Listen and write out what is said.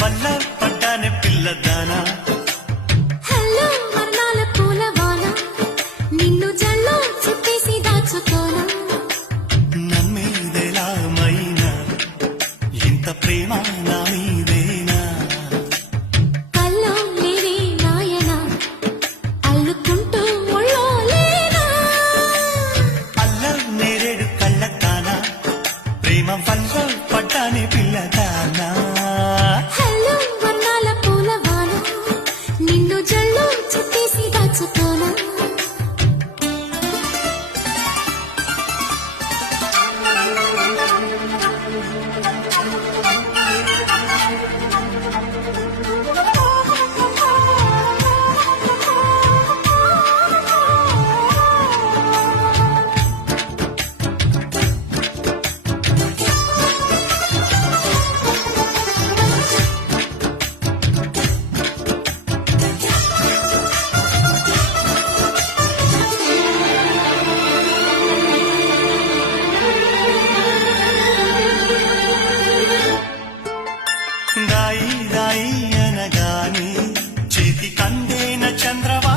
వల్ల పడ్డానే పిల్లదానా హలో వర్ణాల పూలవాన నిన్ను జల్లో చుట్టేసి దాచుకోనా నమ్మేదెలా మైనా ఇంత ప్రేమ నా మీదేనా కల్లో లేదే నాయన అల్లుకుంటూ ఒళ్ళో లేనా అల్లం నేరేడు కళ్ళతానా ప్రేమ వల్ల పడ్డానే పిల్లదానా హలో వర్ణాల పూలవాన నిన్ను జల్లో చుట్టేసి దాచుకోనా దాయి దాయి అనగానే చేతి కందేన చంద్రవా